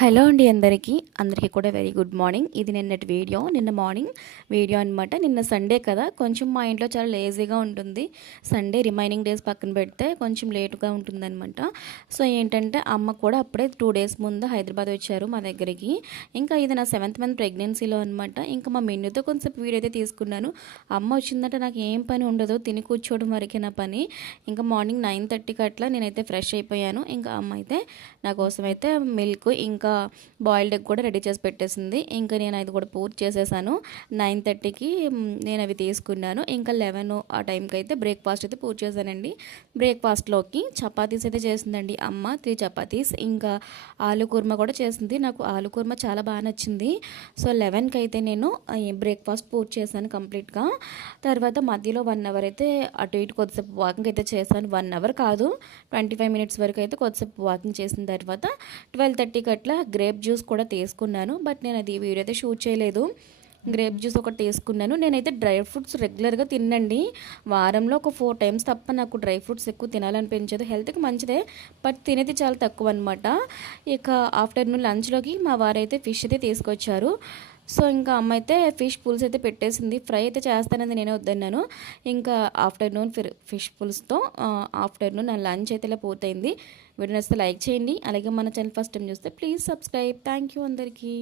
Hello అండి అందరికీ కూడా వెరీ గుడ్ మార్నింగ్. ఇది నిన్న మార్నింగ్ వీడియో అనమాట. నిన్న సండే కదా, కొంచెం మా ఇంట్లో చాలా లేజీగా ఉంటుంది. సండే రిమైనింగ్ డేస్ పక్కన పెడితే కొంచెం లేటుగా ఉంటుందన్నమాట. సో ఏంటంటే అమ్మ కూడా అప్పుడే 2 డేస్ ముందు హైదరాబాద్ వచ్చారు మా దగ్గరికి. ఇంకా ఇది నా 7th మంత్ ప్రెగ్నెన్సీలో అనమాట. ఇంకా మా మెన్యూతో కొంచెం వీడియో అయితే తీసుకున్నాను. అమ్మ వచ్చిందంటే నాకు ఏం పని ఉండదు, తిని కూర్చోవడం వరకే నా పని. ఇంకా మార్నింగ్ 9:30కి అట్లా నేనైతే ఫ్రెష్ అయిపోయాను. ఇంకా అమ్మ అయితే నా కోసం అయితే మిల్క్ ఇంకా బాయిల్డ్ ఎగ్ కూడా రెడీ చేసి పెట్టేసింది. ఇంకా నేను అది కూడా పూర్తి చేసేసాను. 9:30కి నేను అవి తీసుకున్నాను. ఇంకా 11 ఆ టైంకి అయితే బ్రేక్ఫాస్ట్ అయితే పూర్తి చేశానండి. బ్రేక్ఫాస్ట్లోకి చపాతీస్ అయితే చేసిందండి అమ్మ, 3 చపాతీస్. ఇంకా ఆలు కుర్మా కూడా చేసింది. నాకు ఆలు కుర్మా చాలా బాగా నచ్చింది. సో 11కి అయితే నేను బ్రేక్ఫాస్ట్ పూర్తి చేశాను కంప్లీట్గా. తర్వాత మధ్యలో 1 అవర్ అయితే అటు ఇటు కొద్దిసేపు వాకింగ్ అయితే చేశాను. 1 అవర్ కాదు, 25 మినిట్స్ వరకు అయితే కొద్దిసేపు వాకింగ్ చేసిన తర్వాత 12:30కి అట్లా గ్రేప్ జ్యూస్ కూడా తీసుకున్నాను. బట్ నేను అది వీడియో అయితే షూట్ చేయలేదు. గ్రేప్ జ్యూస్ ఒకటి తీసుకున్నాను. నేనైతే డ్రై ఫ్రూట్స్ రెగ్యులర్గా తినండి. వారంలో ఒక 4 టైమ్స్ తప్ప నాకు డ్రై ఫ్రూట్స్ ఎక్కువ తినాలనిపించదు. హెల్త్కి మంచిదే, బట్ తినేది చాలా తక్కువ అనమాట. ఇక ఆఫ్టర్నూన్ లంచ్లోకి మా వారైతే ఫిష్ అయితే తీసుకొచ్చారు. సో ఇంకా అమ్మ అయితే ఫిష్ పులుసు అయితే పెట్టేసింది. ఫ్రై అయితే చేస్తానని నేనే వద్దన్నాను. ఇంకా ఆఫ్టర్నూన్ ఫిష్ పులుసుతో ఆఫ్టర్నూన్ నా లంచ్ అయితే ఇలా పూర్తయింది. వీడియో నచ్చితే లైక్ చేయండి. అలాగే మన ఛానల్ ఫస్ట్ టైం చూస్తే ప్లీజ్ సబ్స్క్రైబ్. థ్యాంక్ యూ అందరికీ.